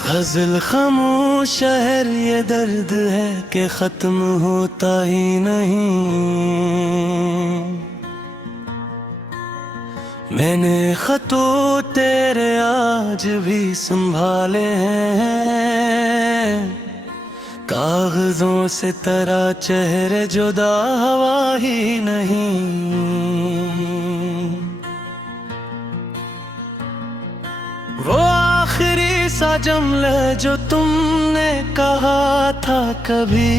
गजल खामोश शहर ये दर्द है कि खत्म होता ही नहीं। मैंने खतों तेरे आज भी संभाले हैं, कागजों से तरह चेहरे जुदा हवा ही नहीं। वो आखिरी सा जुमला जो तुमने कहा था कभी,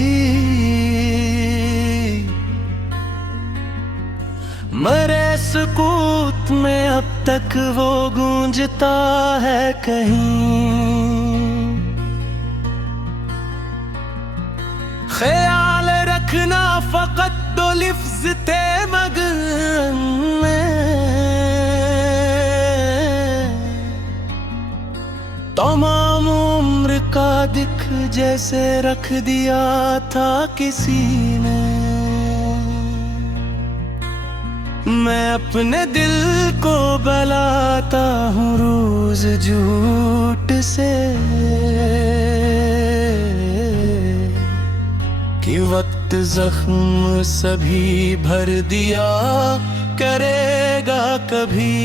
मरे सुकूत में अब तक वो गूंजता है कहीं। ख्याल रखना फकत दो लिफ्ज थे मगर तमाम उम्र का दिख जैसे रख दिया था किसी ने। मैं अपने दिल को बलाता हूँ रोज झूठ से कि वक्त जख्म सभी भर दिया करेगा कभी।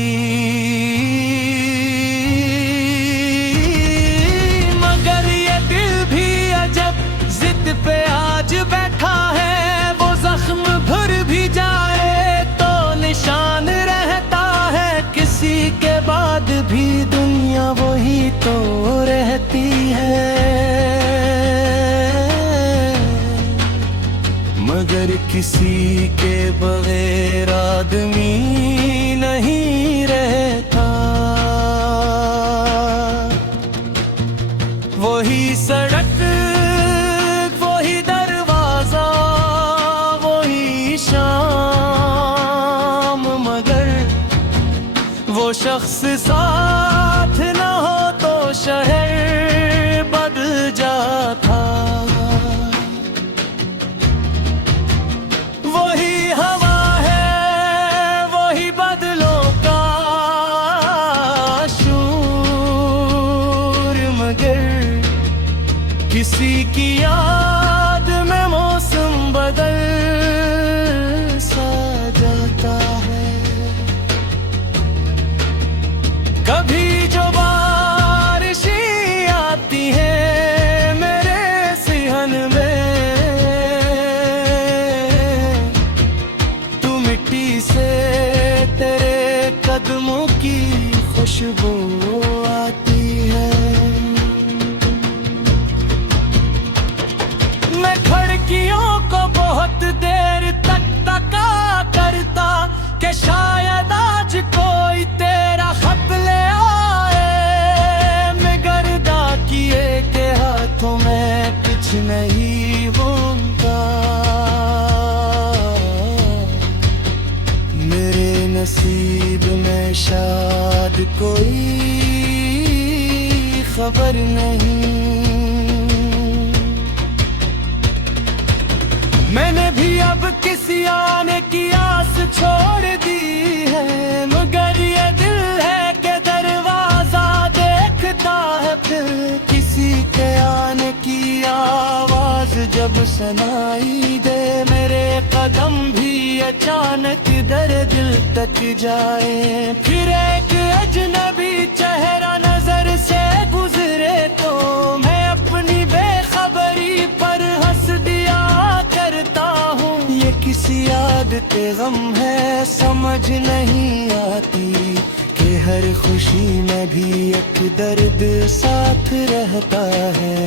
पे आज बैठा है, वो जख्म भर भी जाए तो निशान रहता है। किसी के बाद भी दुनिया वही तो रहती है, मगर किसी के बगैर आदमी नहीं रहता। वही सड़क वो शख्स साथ न हो तो शहर बदल जाता। वही हवा है वही बदलों का शोर, मगर किसी की याद में मौसम बदल सा जाता है। कभी जो बारिशें आती है मेरे सिहन में, तू मिट्टी से तेरे कदमों की खुशबू आती है। मैं खिड़कियों को बहुत देर तक तका करता कि शायद आज कोई तेरा खत ले आए। मगरदा किए के हाथों में कुछ नहीं होता, मेरे नसीब में शायद कोई खबर नहीं। मैंने भी अब किसी आने की आस छोड़ दी है, मगर ये दिल है कि दरवाजा देखता है फिर किसी के आने की आवाज जब सुनाई दे। मेरे कदम भी अचानक दर दिल तक जाए, फिर एक अजनबी चेहरा नजर से गुजरे तो मैं अपनी बेखबरी पर हंस दिया करता हूँ। ये किसी आदत गम है समझ नहीं आती कि हर खुशी में भी एक दर्द साथ रहता है।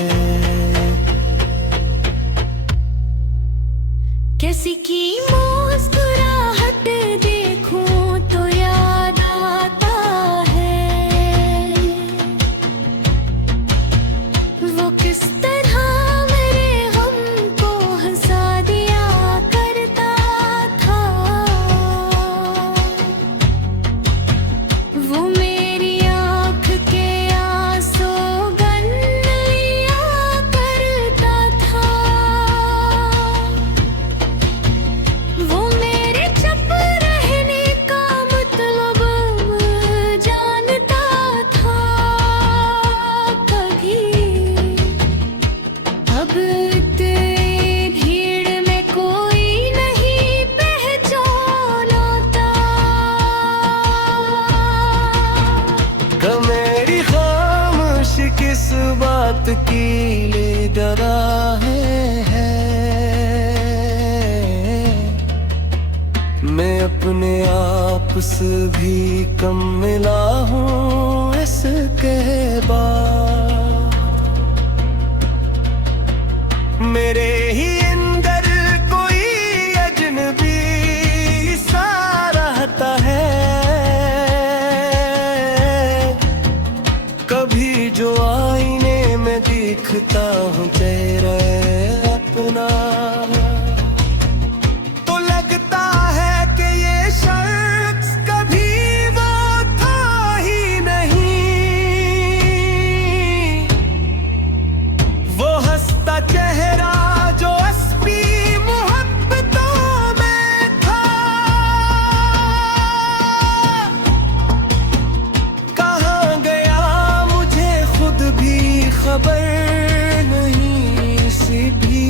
किसी की मुस्कुराहट देखूं तो याद आता है, वो किस तरह मेरे गम को हंसा दिया करता था। वो मेरी आँख के आंसू गन लिया करता था। वो अपने आप से भी कम मिला हूँ इसके बाद। मेरे ही अंदर कोई अजनबी सा रहता है, कभी जो आईने में दिखता हूँ चेहरा अपना, तो लगता है कि ये शख्स कभी वो था ही नहीं। वो हंसता चेहरा जो असली मोहब्बतों में था, कहाँ गया मुझे खुद भी खबर नहीं सी भी।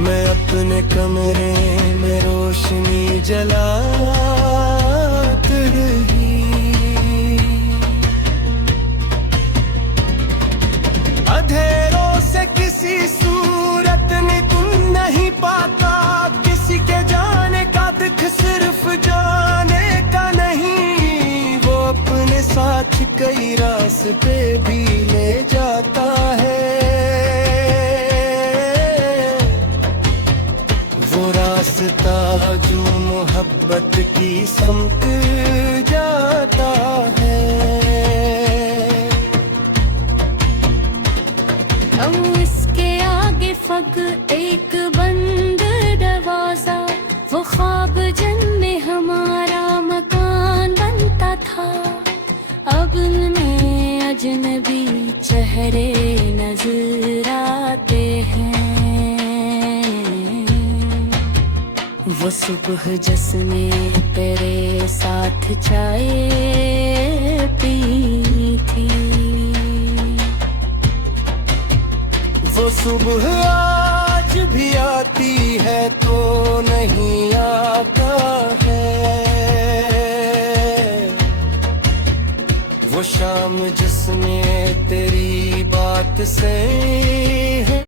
मैं अपने कमरे में रोशनी जलात रही, अंधेरों से किसी सूरत निकल नहीं पाता, किसी के जाने का दुख सिर्फ जाने का नहीं। वो अपने साथ कई रास्ते भी ले जाता है, वो रास्ता जो मोहब्बत की समत जाता है। अब इसके आगे फग एक बंद दरवाजा, वो ख्वाब जिनमें हमारा मकान बनता था। अब नए अजनबी चेहरे नजर आते हैं, वो सुबह जिसने तेरे साथ चाय पी थी, वो सुबह आज भी आती है तो नहीं आता है, वो शाम जिसमें तेरी बात से है।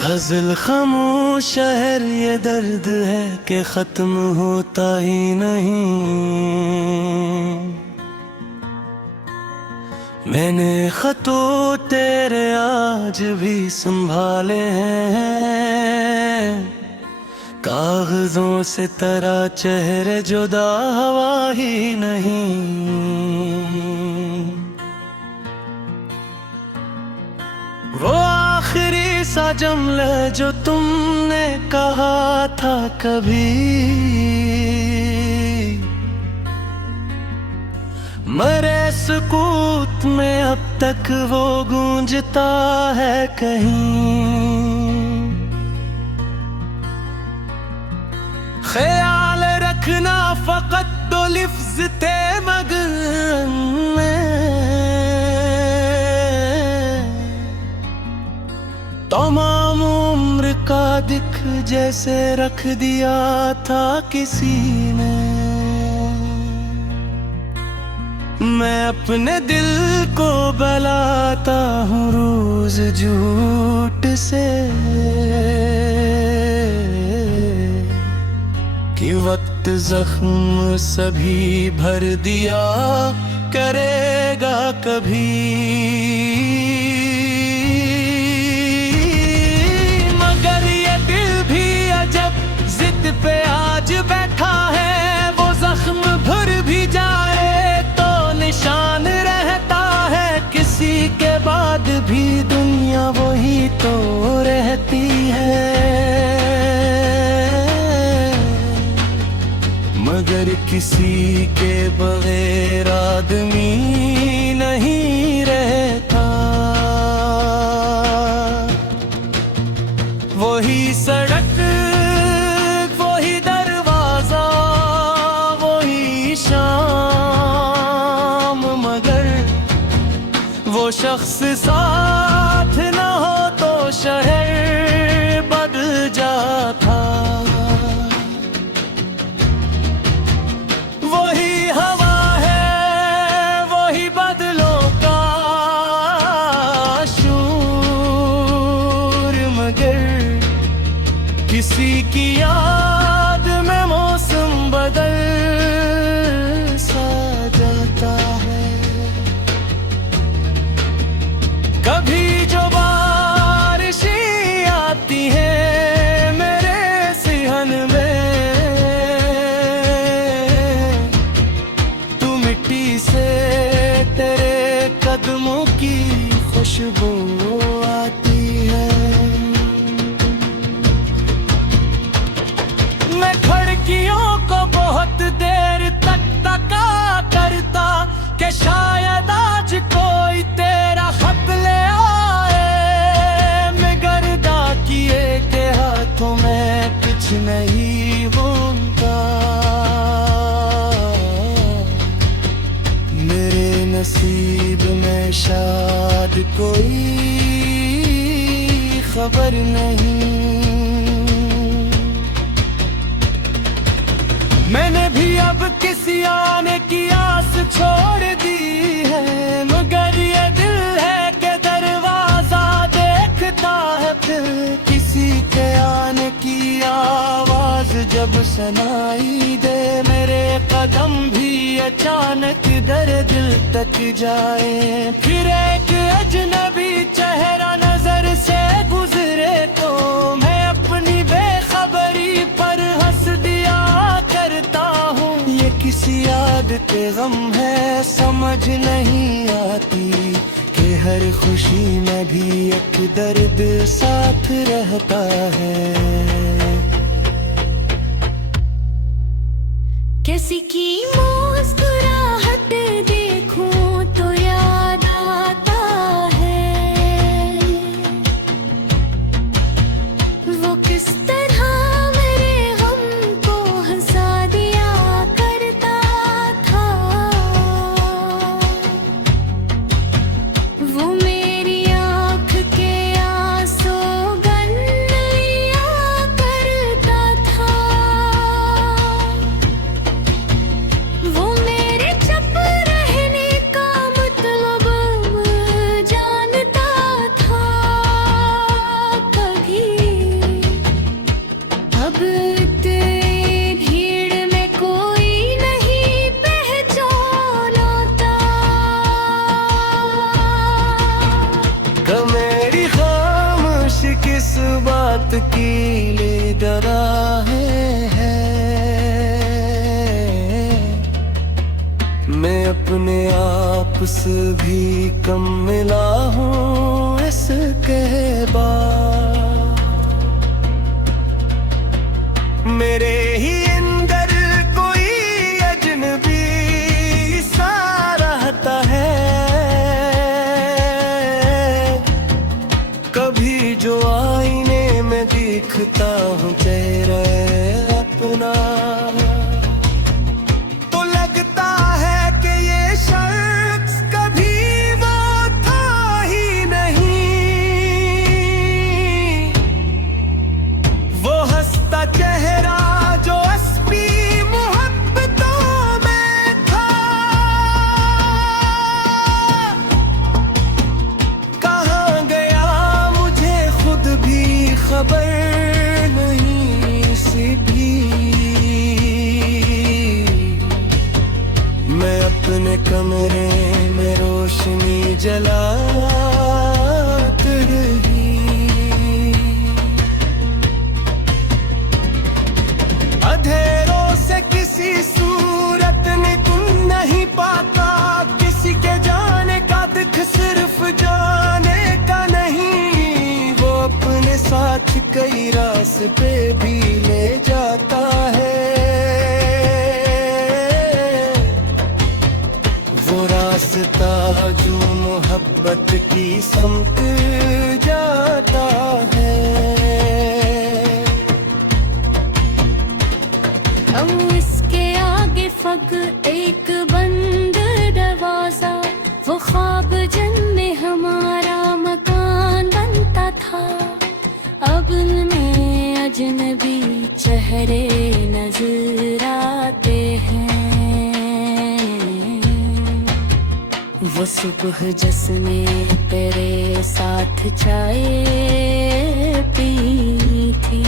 गजल खामोश शहर ये दर्द है कि खत्म होता ही नहीं। मैंने खतों तेरे आज भी संभाले हैं, कागजों से तरह चेहरे जुदा हवा ही नहीं। वो आखिरी सा जुमला जो तुमने कहा था कभी, मरे सुकूत में अब तक वो गूंजता है कहीं। ख्याल रखना फकत दो लिफ्ज थे मगर तमाम उम्र का दिख जैसे रख दिया था किसी ने। मैं अपने दिल को बलाता हूँ रोज झूठ से कि वक्त जख्म सभी भर दिया करेगा कभी। पे आज बैठा है, वो जख्म भर भी जाए तो निशान रहता है, किसी के बाद भी दुनिया वही तो रहती है। मगर किसी के बगैर आदमी नहीं रहता, वही सड़क शख्स साथ न हो तो शहर बदल जाता। वही हवा है खुशबू आती है। मैं खिड़कियों को बहुत देर तक तका करता कि शायद आज कोई तेरा खत ले आए। मैं गर्दा किए के हाथों में कुछ नहीं होता। मेरे नसीब में शायद कोई खबर नहीं। मैंने भी अब किसी आने की आस छोड़ दी है, मगर ये दिल है कि दरवाजा देखता है फिर किसी के आने की आवाज जब सुनाई दे। मेरे कदम भी अचानक दर दिल तक जाए, फिर एक अजनबी चेहरा नजर से गुजरे तो मैं अपनी बेखबरी पर हंस दिया करता हूँ। ये किसी आदत गम है, समझ नहीं आती कि हर खुशी में भी एक दर्द साथ रहता है। किसी की मुस्कुराहट देखूं तो याद आता है वो किस तरह मेरे गम को हंसा दिया करता था। वो मेरी आँख के आंसू गन लिया करता था। वो मेरे चुप रहने का मतलब जानता था कभी। अब इतनी भीड़ में कोई नहीं पहचानता। तो मेरी खामोश किस बात की ले डरा है। मैं अपने आप से भी कम मिला हूँ इसके बाद। मेरे ही अंदर कोई अजनबी सा रहता है। कभी जो आईने में दिखता हूँ चेहरा अपना, तो लगता है कि ये शख्स कभी वो था ही नहीं। वो हंसता चेहरा जो असली मोहब्बतों में था, कहाँ गया मुझे खुद भी खबर नहीं सी भी। मैं अपने कमरे में रोशनी जलात रही, अंधेरों से किसी सूरत ने तुम नहीं पाता। किसी के जाने का दुख सिर्फ जाने का नहीं, वो अपने साथ कई रास्ते भी ले जाता है। वो रास्ता जो मोहब्बत की समत जाता है। अब इसके आगे फक एक बंद दरवाजा, वो ख्वाब जिनमें हमारा मकान बनता था। अब में अजनबी चेहरे नजर आते हैं। वो सुबह जिसने तेरे साथ चाय पी थी,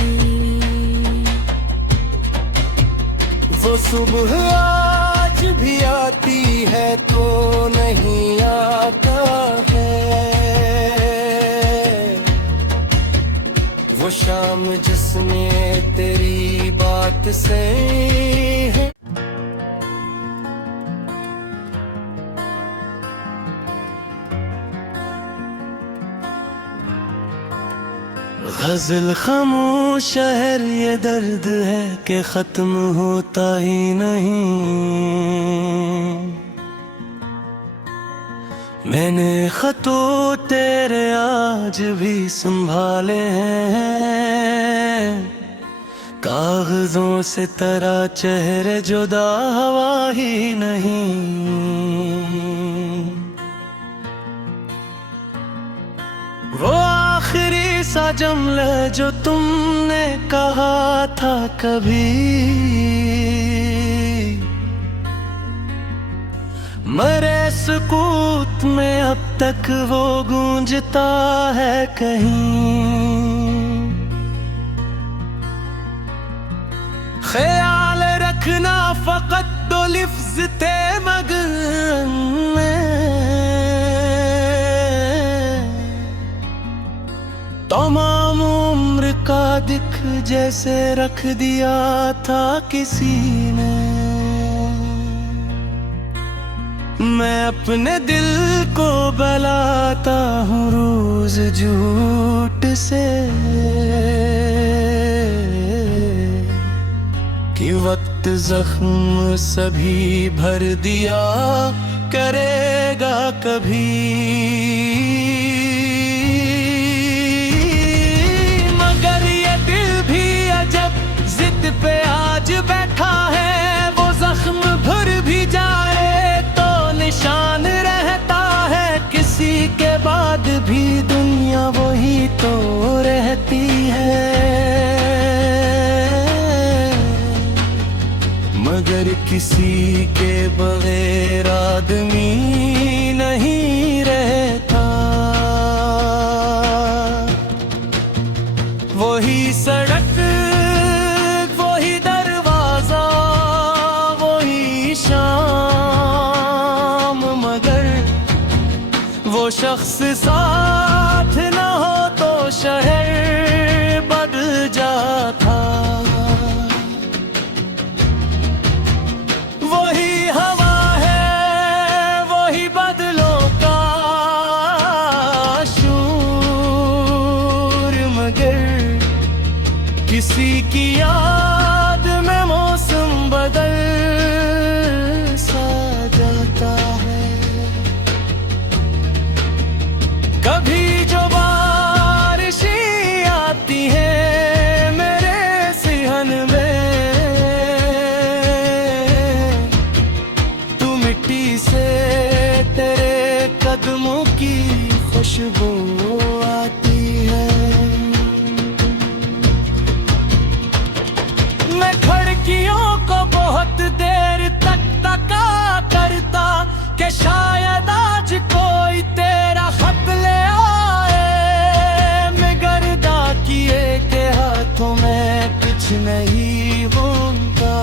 वो सुबह आज भी आती है तो नहीं आता है। वो शाम जिसने तेरी बात से है। गजल खामोश शहर ये दर्द है कि खत्म होता ही नहीं। मैंने खतों तेरे आज भी संभाले हैं, कागजों से तरह चेहरे जुदा हवा ही नहीं। वो आखिरी सा जुमला जो तुमने कहा था कभी, मरे सुकूत में अब तक वो गूंजता है कहीं। ख्याल रखना फकत दो लिफ्ज थे मगर तमाम उम्र का दिख जैसे रख दिया था किसी ने। मैं अपने दिल को बलाता हूँ रोज झूठ से कि वक्त जख्म सभी भर दिया करेगा कभी। पे आज बैठा है वो जख्म भर भी जाए तो निशान रहता है किसी के बाद भी दुनिया वही तो रहती है। मगर किसी के बगैर आदमी नहीं रहता। वही सड़क वो शख्स साथ न हो तो शहर बदल जाता। वही हवा है वही बदलों का शोर, मगर किसी की याद में मौसम बदल सा जाता है। कभी जो बारिशें आती हैं मेरे सिहन में, तू मिट्टी से तेरे कदमों की खुशबू आती है। मैं खिड़कियों को बहुत देर तक तका करता कि शायद आज कोई तेरा खत ले आए। मैं गर्दा किए के हाथों में कुछ नहीं होता।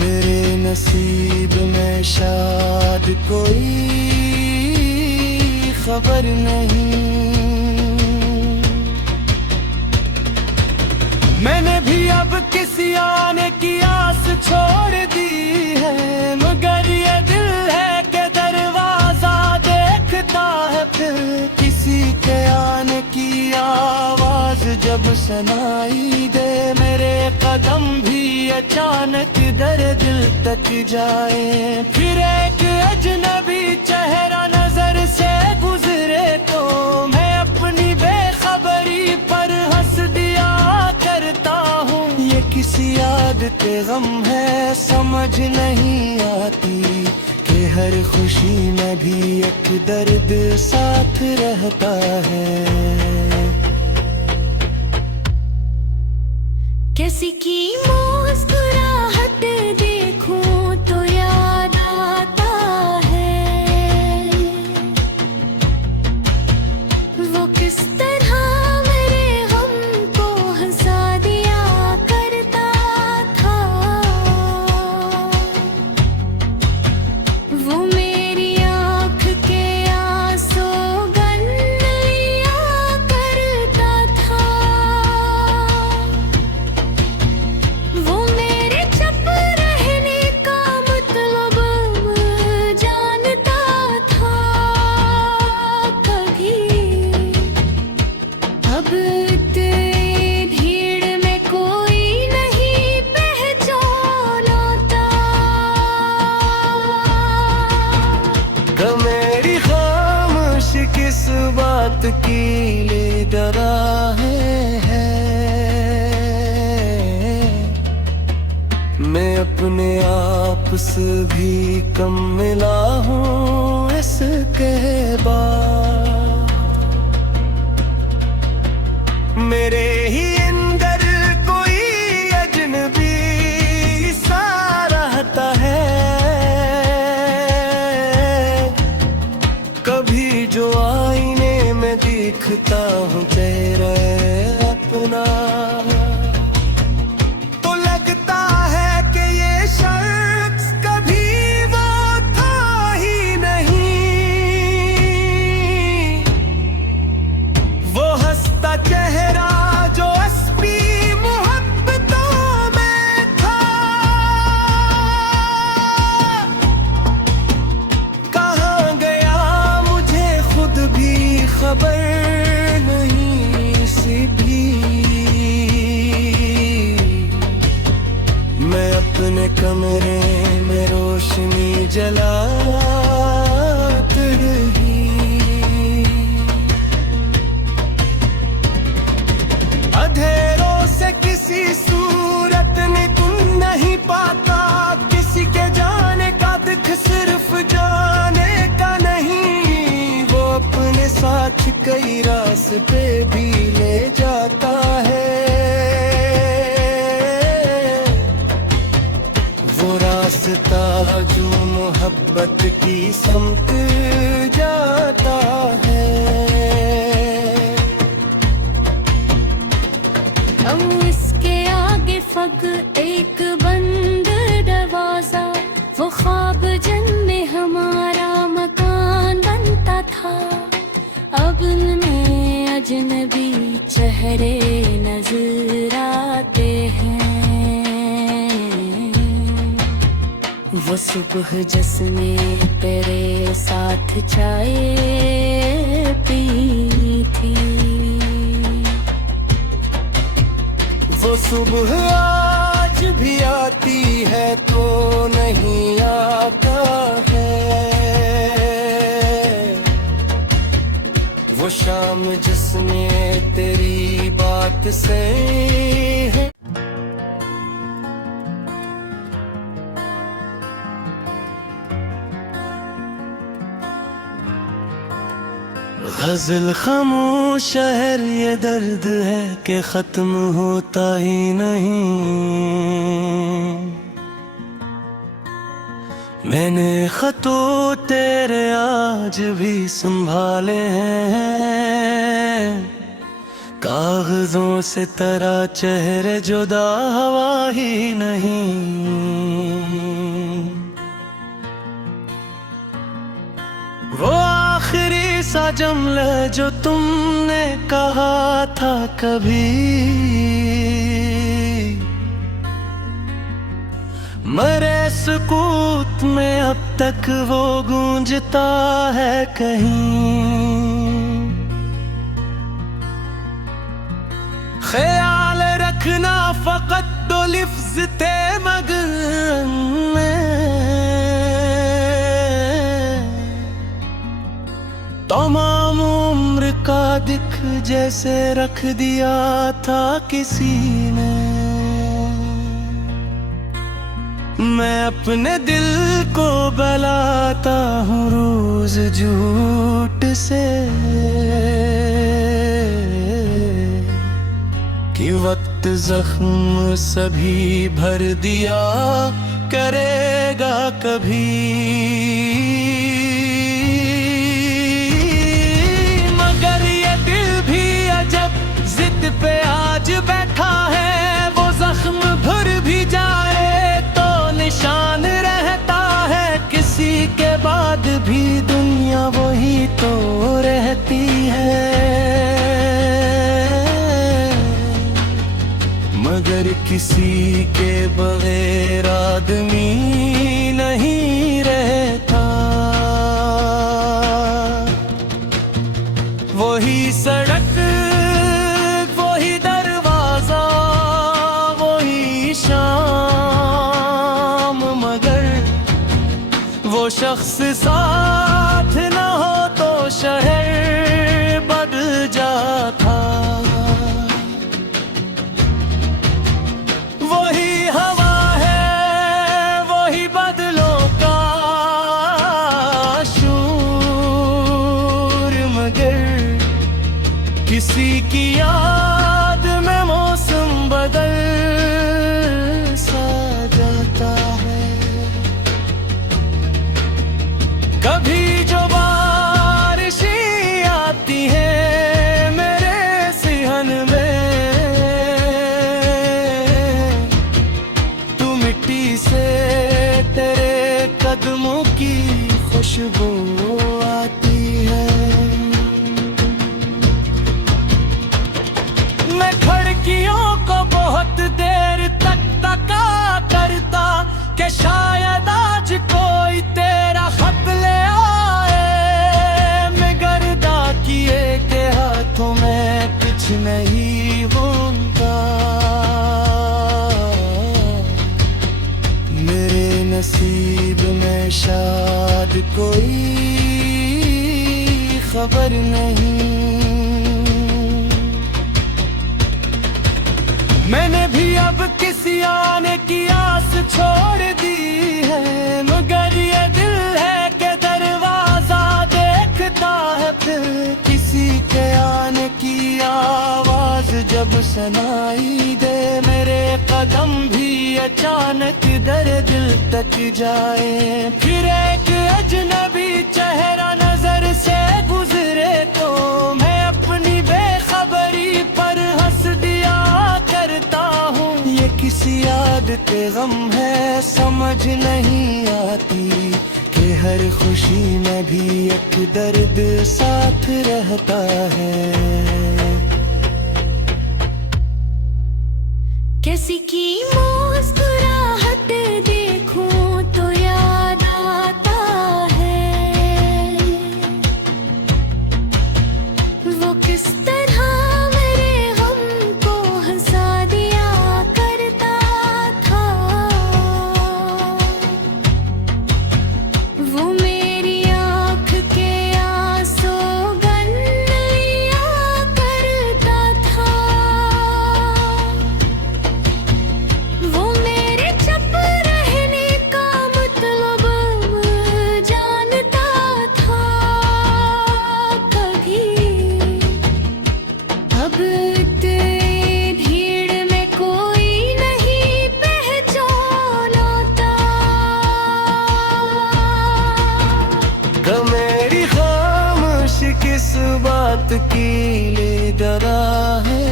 मेरे नसीब में शायद कोई खबर नहीं। मैंने भी अब किसी आने की आस छोड़ दी है, मगर ये दिल है कि दरवाजा देखता है फिर किसी के आने की आवाज जब सुनाई दे। मेरे कदम भी अचानक दर दिल तक जाए, फिर एक अजनबी चेहरा नजर से गुजरे तो मैं अपनी बेखबरी पर हंस दिया करता हूँ। ये किसी आदत गम है समझ नहीं आती कि हर खुशी में भी एक दर्द साथ रहता है। किसी की मुस्कुराहट देखूं तो याद आता है वो किस तरह मेरे गम को हंसा दिया करता था। वो मेरी आँख के आंसू गन लिया करता था। वो मेरे मैं अपने आप से भी कम मिला हूँ इसके बाद। मेरे ही अंदर कोई अजनबी सा रहता है, कभी जो आईने में दिखता हूँ चेहरा अपना, तो लगता है कि ये शख्स कभी वो था ही नहीं। वो हंसता चेहरा जो असली मोहब्बतों में था, कहाँ गया मुझे खुद भी खबर नहीं सी भी। मैं अपने कमरे में रोशनी जलात रही, अंधेरों से किसी सूरत ने तुम नहीं पाता, किसी के जाने का दुख सिर्फ जाने का नहीं। वो अपने साथ कई रास्ते भी ले जाता है, वो रास्ता जो मोहब्बत की समत जाता है। हम इसके आगे फक एक बंद दरवाजा, वो ख्वाब जिनमें हमारा मकान बनता था। अब में अजनबी चेहरे नजर आते हैं, वो सुबह जिसने तेरे साथ चाय पी थी, वो सुबह आज भी आती है तो नहीं आता है, वो शाम जिसमें तेरी बात से है। गजल खामोश शहर ये दर्द है कि खत्म होता ही नहीं। मैंने खतों तेरे आज भी संभाले हैं, कागजों से तरह चेहरे जुदा हवा ही नहीं। वो आखिरी सा जुमला जो तुमने कहा था कभी, मरे सुकूत में अब तक वो गूंजता है कहीं। ख्याल रखना फकत दो लिफ्ज थे मगर तमाम उम्र का दिख जैसे रख दिया था किसी ने। मैं अपने दिल को बलाता हूँ रोज झूठ से कि वक्त जख्म सभी भर दिया करेगा कभी। मगर ये दिल भी अजब जिद पे आज बैठा है, वो जख्म भर भी जाए तो निशान रहता है। किसी के बाद भी दुनिया वही तो रहती है, मगर किसी के बगैर आदमी नहीं रहता। वही सड़क वही दरवाजा वही शाम, मगर वो शख्स साथ न हो तो शहर बदल जाता। वही हवा है खुशबू आती है। मैं खिड़कियों को बहुत देर तक तका करता कि शायद आज कोई तेरा खत ले आए। मगर किए के हाथों में कुछ नहीं होता। मेरे नसीब में शायद कोई खबर नहीं। मैंने भी अब किसी आने की आस छोड़ दी है। मगर ये दिल है कि दरवाजा देखता है फिर किसी के आने की आवाज जब सुनाई दे। मेरे कदम भी अचानक दर दिल तक जाए। फिर एक अजनबी चेहरा नजर से गुजरे तो मैं अपनी बेखबरी पर हंस दिया करता हूँ। ये किसी आदत गम है समझ नहीं आती कि हर खुशी में भी एक दर्द साथ रहता है। किसी की मुस्कुराहट देखूं तो याद आता है वो किस तरह मेरे गम को हंसा दिया करता था। वो मेरी आँख के आंसू गन लिया करता था। वो मेरे चुप रहने का मतलब जानता था कभी। अब इतनी भीड़ में कोई नहीं पहचानता। मेरी खामोशी किस बात की ले डरा है।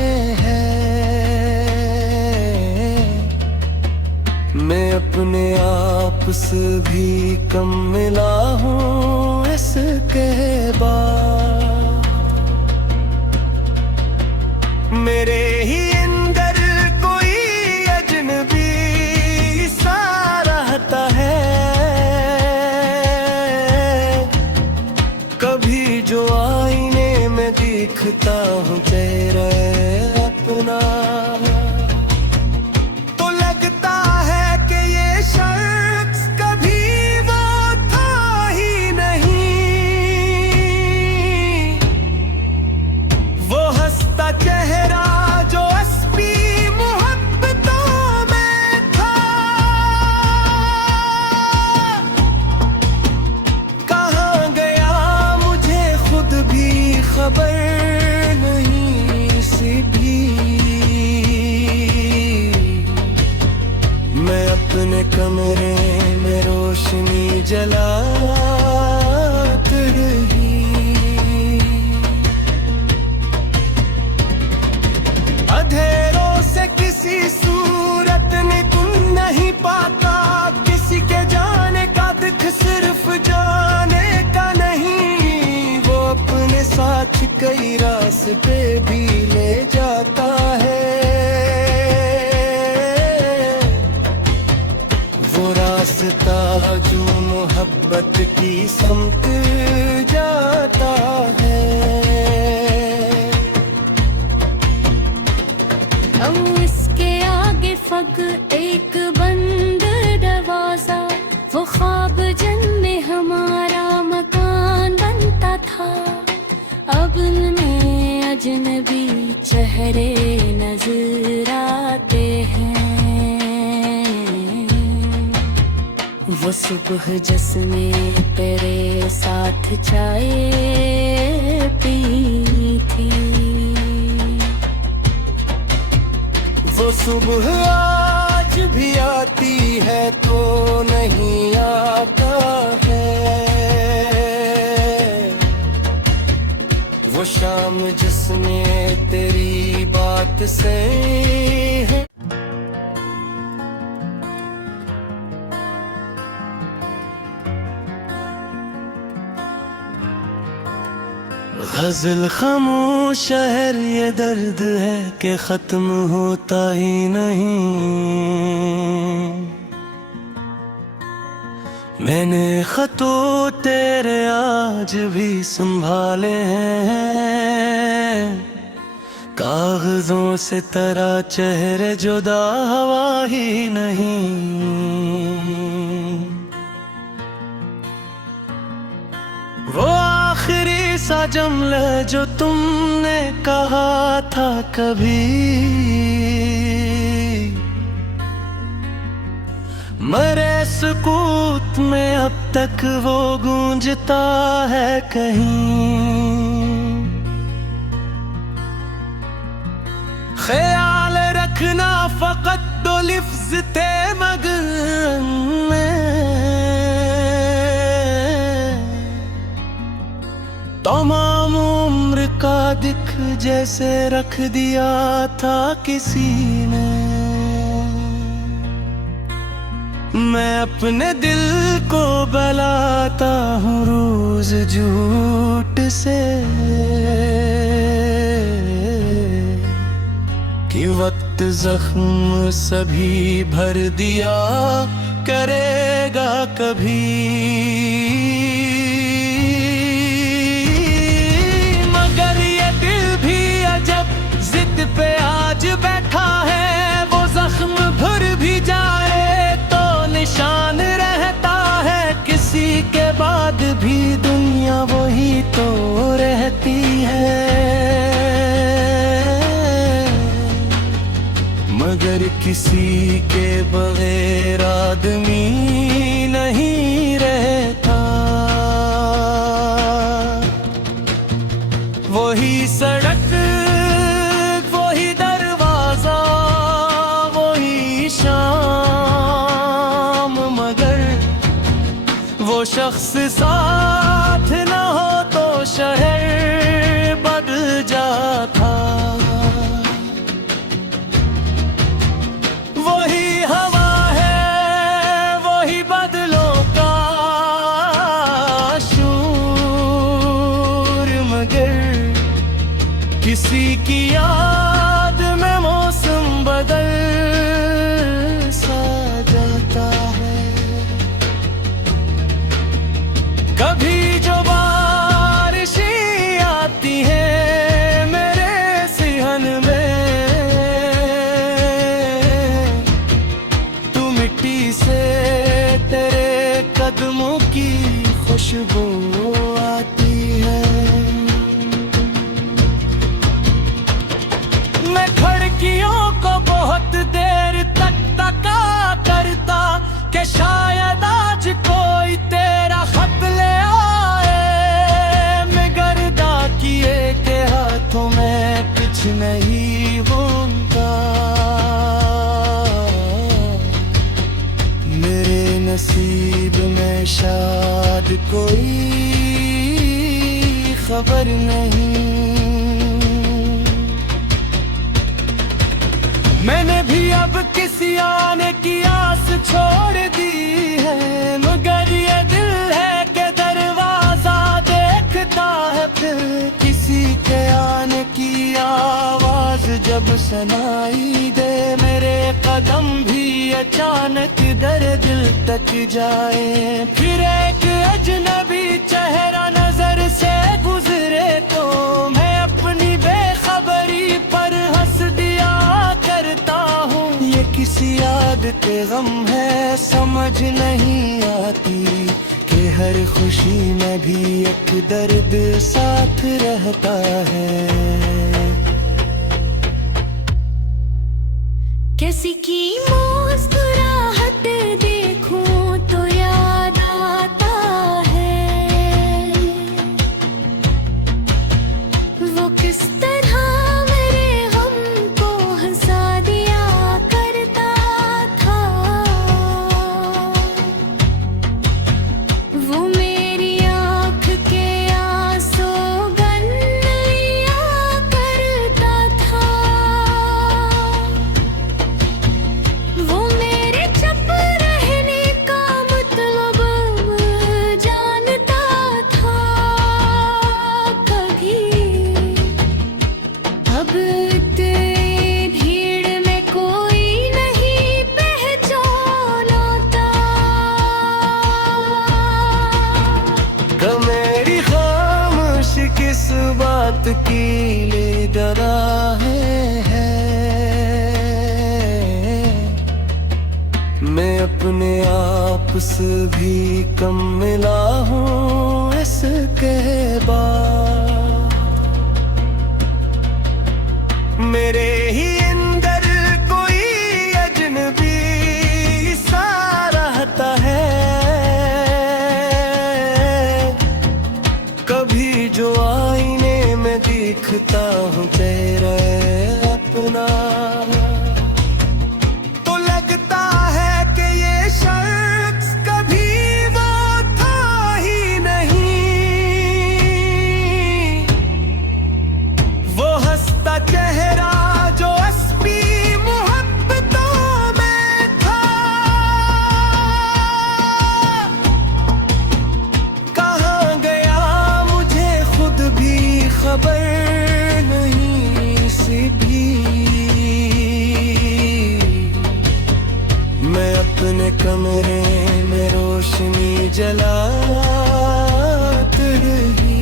मैं अपने आप से भी कम मिला हूँ इसके बाद। मेरे ही अंदर कोई अजनबी सा रहता है। कभी जो आईने में दिखता हूँ चेहरा अपना तो लगता है कि ये शख्स कभी वो था ही नहीं। वो हंसता चेहरा जो असली मोहब्बतों में था। कहाँ गया मुझे खुद भी खबर नहीं सी भी। मैं अपने कमरे में रोशनी जलात रही। अंधेरों से किसी सूरत ने तुम नहीं पाता। किसी के जाने का दुख सिर्फ जाने का नहीं। वो अपने साथ कई रास्ते भी ले जाता है। वो रास्ता जो मोहब्बत की समत जाता है। अब इसके आगे फक एक बंद दरवाजा। वो ख्वाब जिनमें हमारा मकान बनता था। अब में अजनबी चेहरे नजर आते हैं। वो सुबह जिसने तेरे साथ चाय पी थी। वो सुबह आज भी आती है तो नहीं आता है। वो शाम जिसमें तेरी बात से है। गजल खामोश शहर ये दर्द है कि खत्म होता ही नहीं। मैंने खतों तेरे आज भी संभाले हैं, कागजों से तरह चेहरे जुदा हवा ही नहीं। वो आखिरी सा जुमला जो तुमने कहा था कभी, मरे सुकूत में अब तक वो गूंजता है कहीं। ख्याल रखना फकत दो लिफ्ज थे मगर तमाम उम्र का दिख जैसे रख दिया था किसी ने। मैं अपने दिल को बलाता हूँ रोज झूठ से कि वक्त जख्म सभी भर दिया करेगा कभी। पे आज बैठा है वो जख्म भर भी जाए तो निशान रहता है, किसी के बाद भी दुनिया वही तो रहती है। मगर किसी के बगैर आदमी नहीं रहता। वही सड़क वो शख्स साथ न हो तो शहर बदल जाता। वही हवा है वही बदलों का शोर, मगर किसी की याद में मौसम बदल सा जाता है। कभी जो बारिशें आती हैं मेरे सिहन में, तू मिट्टी से तेरे कदमों की खुशबू आती है। मैं खिड़कियों को बहुत देर तक तका करता कि शायद आज कोई तेरा खत ले आए। मैं गर्दा किए के हाथों में कुछ नहीं होता। मेरे नसीब में शायद कोई खबर नहीं। मैंने भी अब किसी आने की आस छोड़ दी है, मगर ये दिल है कि दरवाजा देखता है फिर किसी के आने की आवाज जब सुनाई दे। मेरे कदम भी अचानक दर दिल तक जाए, फिर एक अजनबी चेहरा नजर से गुजरे तो मैं अपनी बेखबरी पर हंस दिया करता हूँ। ये किसी आदत गम है समझ नहीं आती कि हर खुशी में भी एक दर्द साथ रहता है। किसी की मुस्कुराहट देखूं तो याद आता है वो किस तरह मेरे गम को हंसा दिया करता था। वो मेरी आँख के आंसू गन लिया करता था। मैं अपने आप से भी कम मिला हूँ इसके बाद। मेरे ही अंदर कोई अजनबी सा रहता है, कभी जो आईने में दिखता हूँ चेहरा अपना, तो लगता है कि ये शख्स कभी वो था ही नहीं। वो हंसता चेहरा जो असली मोहब्बतों में था, कहाँ गया मुझे खुद भी खबर नहीं सी भी। मैं अपने कमरे में रोशनी जलात रही,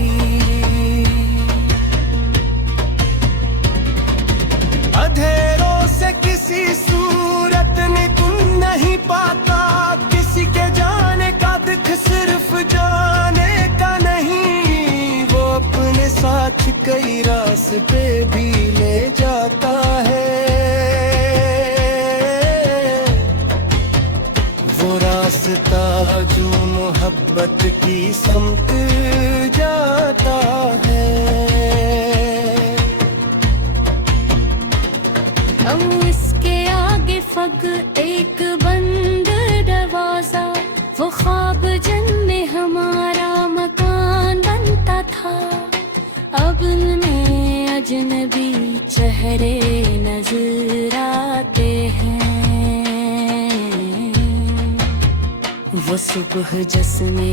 अंधेरों से किसी सूरत निकल नहीं पाता, किसी के जाने का दुख सिर्फ जाने का नहीं। वो अपने साथ कई रास्ते भी ले जाता है, वो रास्ता जो मोहब्बत की समत जाता है। हम इसके आगे फग एक बंद दरवाजा, वो ख्वाब जिनमें हमारा मकान बनता था। अब में अजनबी चेहरे नजर आते हैं, वो सुबह जिसने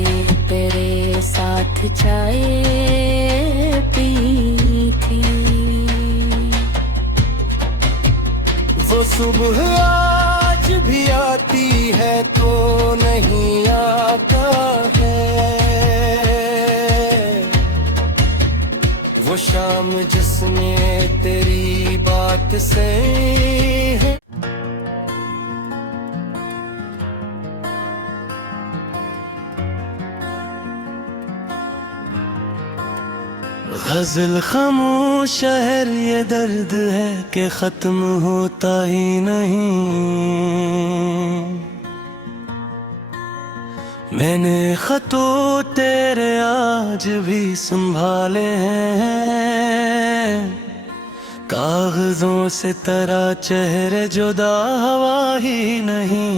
तेरे साथ चाय पी थी, वो सुबह आज भी आती है तो नहीं आता है, वो शाम जिसने तेरी बात से है। गजल खामोश शहर ये दर्द है कि खत्म होता ही नहीं। मैंने खतों तेरे आज भी संभाले हैं, कागजों से तरह चेहरे जुदा हवा ही नहीं।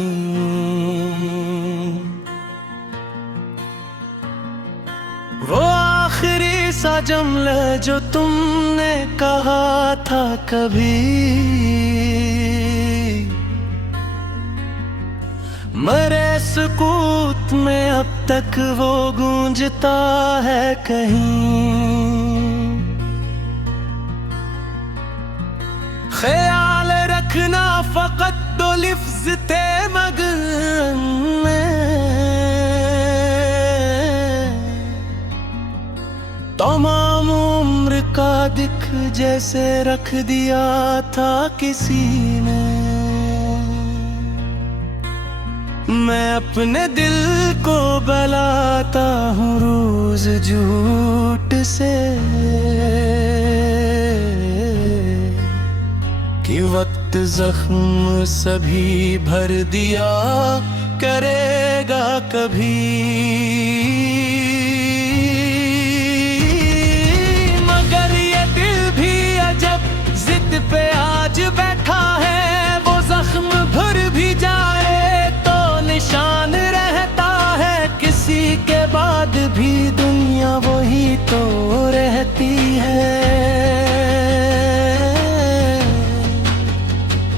वो आखिरी सा जुमला जो तुमने कहा था कभी, मरे सुकूत में अब तक वो गूंजता है कहीं। ख्याल रखना फकत दो लिफ्ज थे मगर तमाम उम्र का दिख जैसे रख दिया था किसी ने। मैं अपने दिल को बलाता हूँ रोज झूठ से कि वक्त जख्म सभी भर दिया करेगा कभी। पे आज बैठा है, वो जख्म भर भी जाए तो निशान रहता है। किसी के बाद भी दुनिया वही तो रहती है,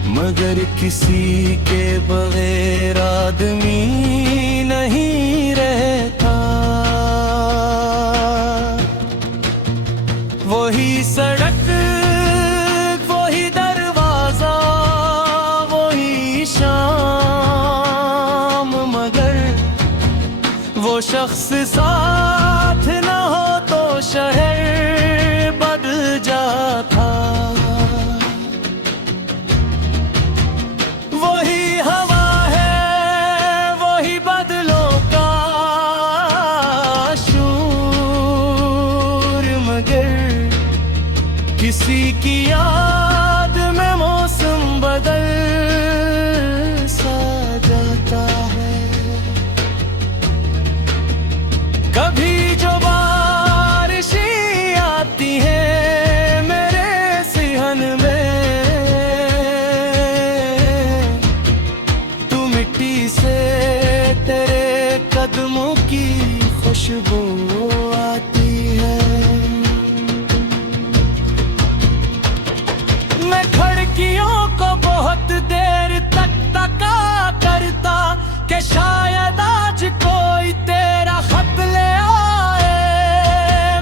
मगर किसी के बगैर आदमी नहीं रहता। वही सड़क वो शख्स साथ न हो तो शहर बदल जाता। वही हवा है की याद में मौसम बदल सा जाता है। कभी जो बारिशें आती हैं मेरे सिहन में, तू मिट्टी से तेरे कदमों की खुशबू आती है। मैं खिड़कियों को बहुत देर तक तका करता कि शायद आज कोई तेरा खत ले आए।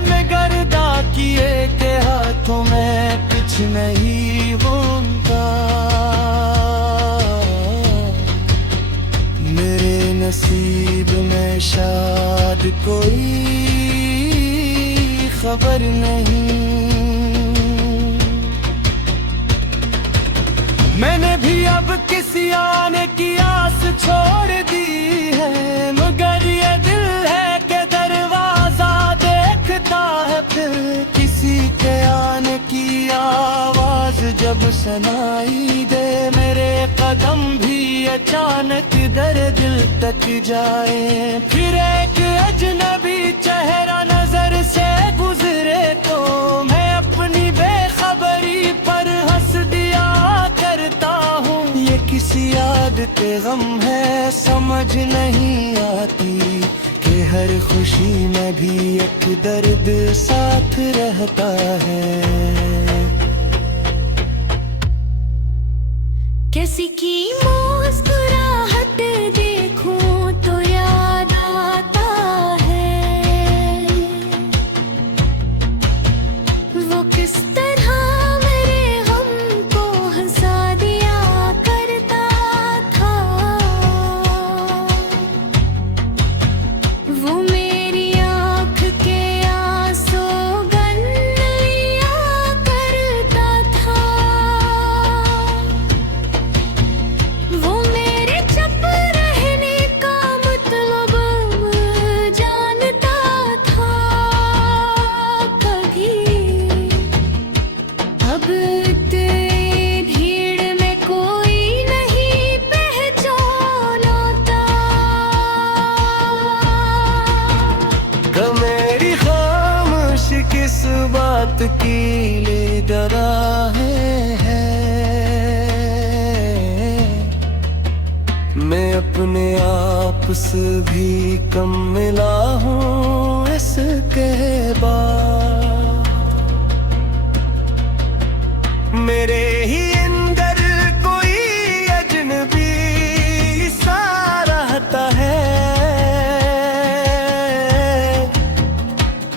मैं गर्दा किए के हाथों में कुछ नहीं होता, मेरे नसीब में शायद कोई खबर नहीं। मैंने भी अब किसी आने की आस छोड़ दी है, मगर ये दिल है कि दरवाजा देखता है फिर किसी के आने की आवाज जब सुनाई दे। मेरे कदम भी अचानक दर दिल तक जाए, फिर एक अजनबी चेहरा नजर से गुजरे तो मैं अपनी बेखबरी पर हंस दिया करता हूँ। ये किसी आदत गम है समझ नहीं आती कि हर खुशी में भी एक दर्द साथ रहता है। किसी की मुस्कुराहट देखूं तो याद आता है, वो किस तरह मेरे गम को हंसा दिया करता था। वो मेरी आँख के आंसू गन लिया करता था। वो मेरे चुप रहने का मतलब जानता था कभी। अब इतनी भीड़ में कोई नहीं पहचानता। मेरी खामोशी किस बात की ले डरा है। मैं अपने आप से भी कम मिला हूँ इसके बाद। मेरे ही अंदर कोई अजनबी सा रहता है,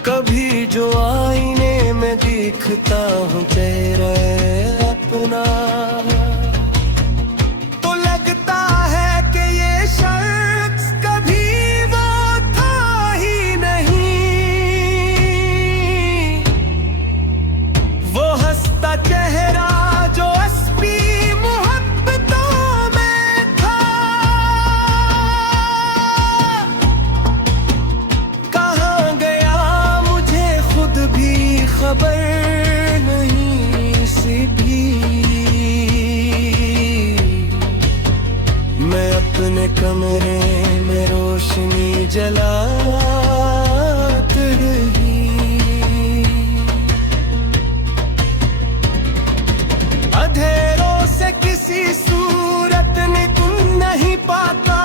कभी जो आईने में दिखता हूँ चेहरा अपना, तो लगता है कि ये शख्स कभी वो था ही नहीं। वो हंसता चेहरा जो असली मोहब्बतों में था, कहाँ गया मुझे खुद भी खबर नहीं सी भी। मैं अपने कमरे में रोशनी जलात रही, अंधेरों से किसी सूरत ने तुम नहीं पाता।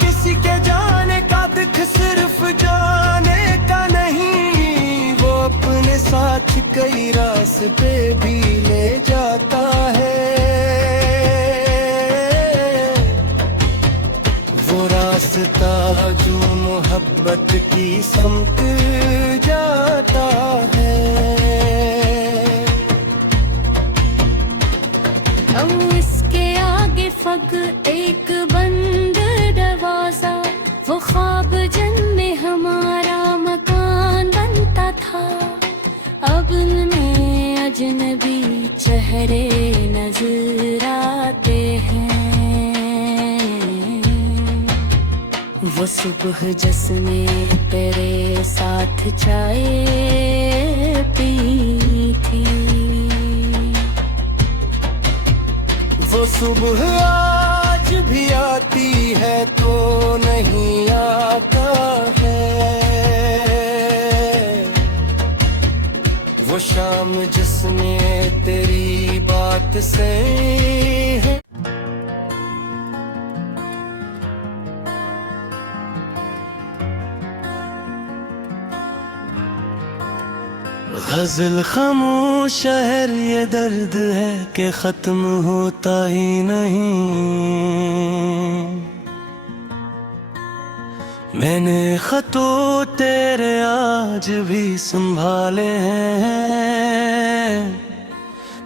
किसी के जाने का दुख सिर्फ जाने का नहीं, वो अपने साथ कई रास्ते भी ले जाता है। वो रास्ता जो मोहब्बत की समत जाता है। अब इसके आगे फग एक बंद दरवाजा, वो ख्वाब जिनमें हमारा मकान बनता था। अब में अजनबी चेहरे नजर आते हैं। वो सुबह जिसने तेरे साथ चाय पी थी। वो सुबह आज भी आती है तो नहीं आता है, वो शाम जिसमें तेरी बात से है। गजल खामोश शहर ये दर्द है कि खत्म होता ही नहीं। मैंने खतों तेरे आज भी संभाले हैं,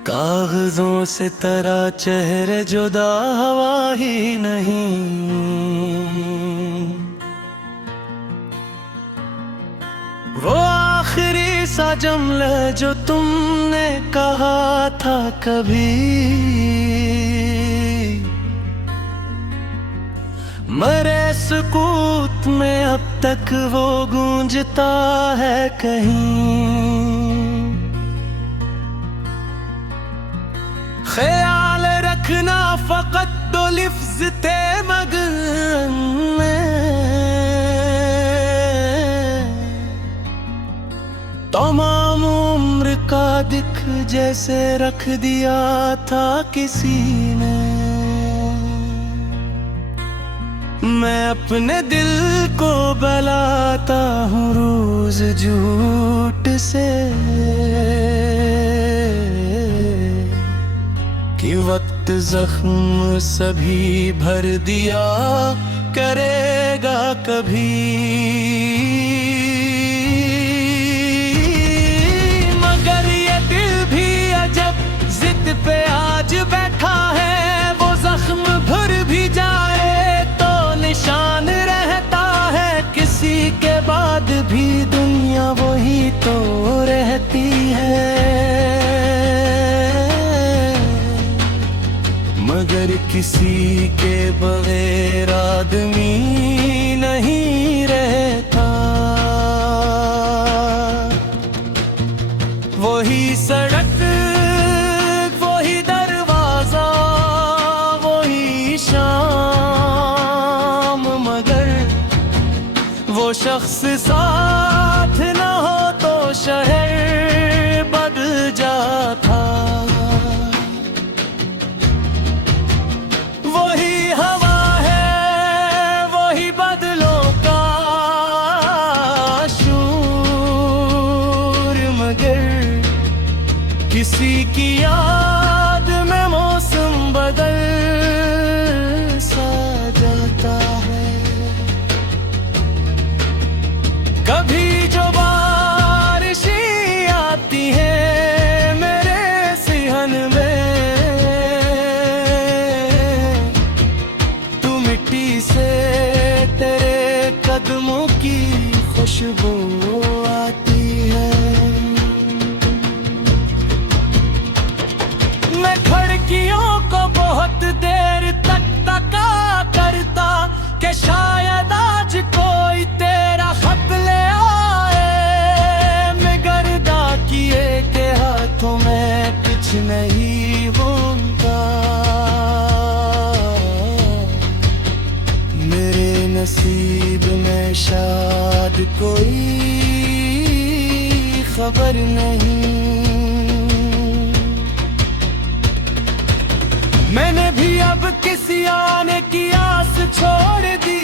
कागजों से तरह चेहरे जुदा हवा ही नहीं। वो आखिरी सा जुमला जो तुमने कहा था कभी, मरे सुकूत में अब तक वो गूंजता है कहीं। ख्याल रखना फकत दो लिफ्ज थे मगर तमाम उम्र का दिख जैसे रख दिया था किसी ने। मैं अपने दिल को बलाता हूँ रोज झूठ से कि वक्त जख्म सभी भर दिया करेगा कभी। पे आज बैठा है वो जख्म भर भी जाए तो निशान रहता है, किसी के बाद भी दुनिया वही तो रहती है। मगर किसी के बगैर आदमी नहीं रहता। वही सड़क वो शख्स साथ न हो तो शहर बदल जाता। वही हवा है वही बदलों का शोर, मगर किसी की याद में मौसम बदल सा जाता है। कभी जो बारिशें आती है मेरे सिहन में, तू मिट्टी से तेरे कदमों की खुशबू आती है। मैं खिड़कियों को बहुत देर तक तका करता कि शायद आज कोई तेरा खत ले आए। मैं गर्दा किए के हाथों में कुछ नहीं होता। मेरे नसीब में शायद कोई खबर नहीं। मैंने भी अब किसी आने की आस छोड़ दी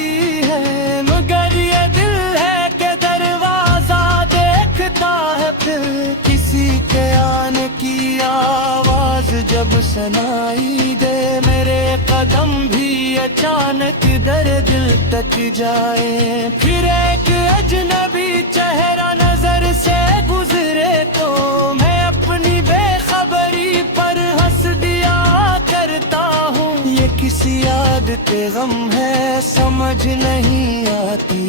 है, मगर ये दिल है कि दरवाजा देखता है फिर किसी के आने की आवाज जब सुनाई दे। मेरे कदम भी अचानक दर दिल तक जाए, फिर एक अजनबी चेहरा नजर से गुजरे तो मैं अपनी बेखबरी पर हंस दिया करता हूँ। ये किसी आदत गम है समझ नहीं आती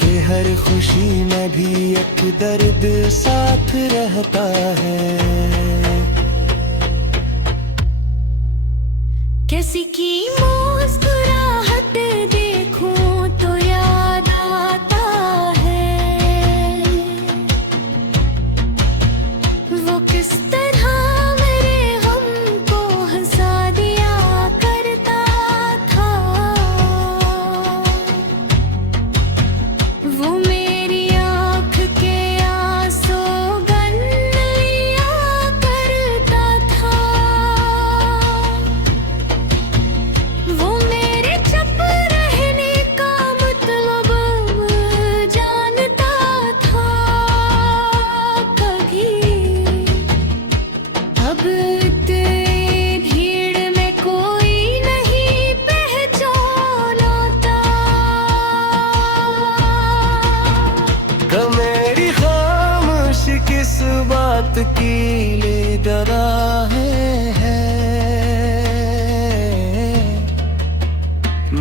कि हर खुशी में भी एक दर्द साथ रहता है। किसी की मुस्कुराहट देखूं तो याद आता है, वो किस तरह मेरे गम को हंसा दिया की ले डरा है।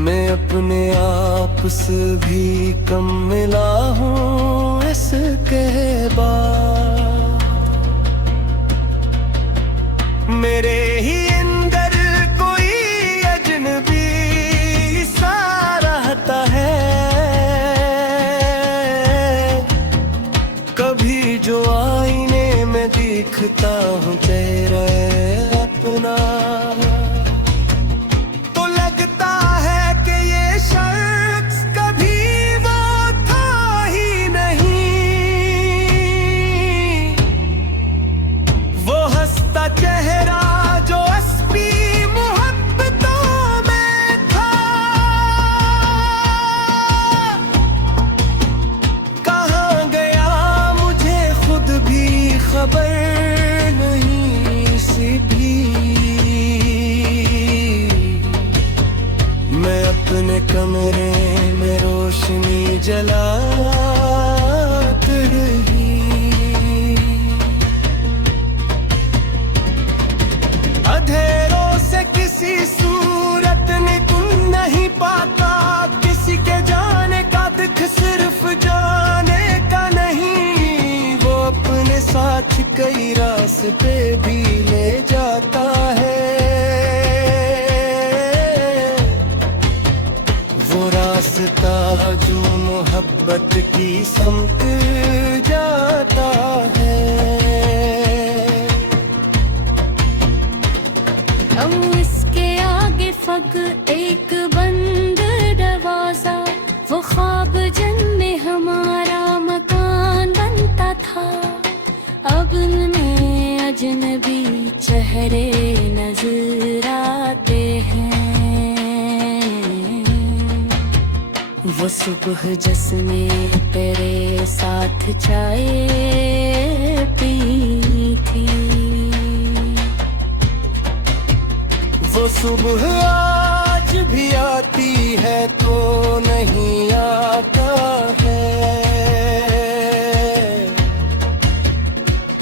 मैं अपने आप से भी कम मिला हूँ इसके बाद। मेरे ही अंदर कोई अजनबी सा रहता है। कभी जो आईने में दिखता हूँ चेहरा अपना, तो लगता है कि ये शख्स कभी वो था ही नहीं। वो हंसता चेहरा जो असली मोहब्बतों में था, कहाँ गया मुझे खुद भी खबर नहीं सी भी। मैं अपने कमरे में रोशनी जलात रही। अंधेरों से किसी सूरत निकल नहीं पाता, किसी के जाने का दुख सिर्फ जाने का नहीं। वो अपने साथ कई रास्ते भी ले जाता है। वो रास्ता जो मोहब्बत की समत जाता है। अब इसके आगे फक एक बंद दरवाजा, वो ख्वाब जन्मे हमारा मकान बनता था। अब में अजनबी चेहरे नजर आते हैं। वो सुबह जिसने तेरे साथ चाय पी थी, वो सुबह आज भी आती है तो नहीं आता है।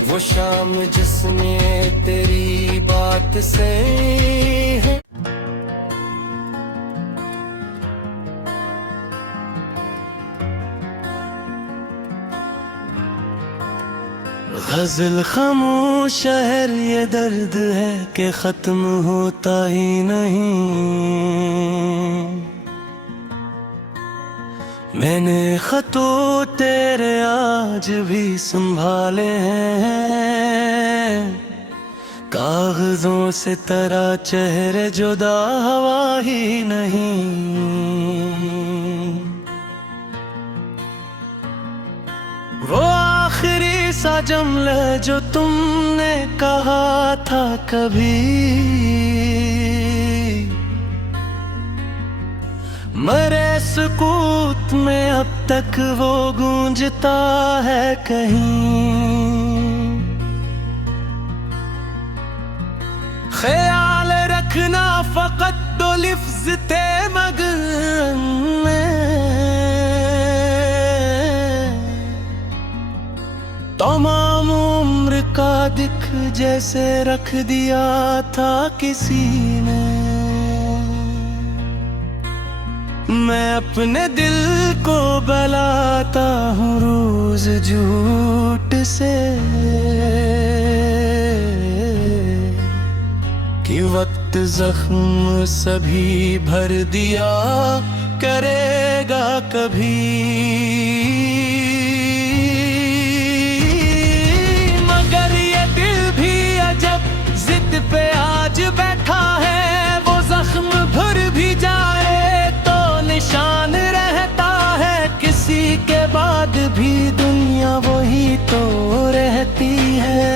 वो शाम जिसमें तेरी बात से है। गजल खामोश शहर ये दर्द है कि खत्म होता ही नहीं। मैंने खतों तेरे आज भी संभाले हैं। कागजों से तरह चेहरे जुदा हवा ही नहीं। वो आखिरी सा जुमला जो तुमने कहा था कभी, मरे सुकूत में अब तक वो गूंजता है कहीं। ख्याल रखना फकत दो लिफ्ज थे मगर तमाम उम्र का दिख जैसे रख दिया था किसी ने। मैं अपने दिल को बलाता हूँ रोज झूठ से कि वक्त जख्म सभी भर दिया करेगा कभी। मगर ये दिल भी अजब जिद पे आज बैठा है। वो जख्म भर भी जाए तो निशान रहता है। किसी के बाद भी दुनिया वही तो रहती है।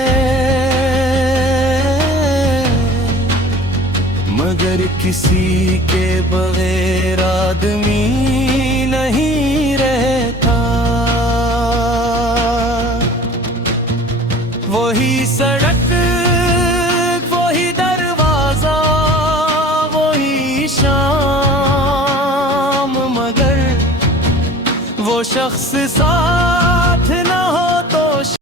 मगर किसी के बगैर आदमी नहीं रहता। वही सड़क वही दरवाजा वही शाम, मगर वो शख्स सा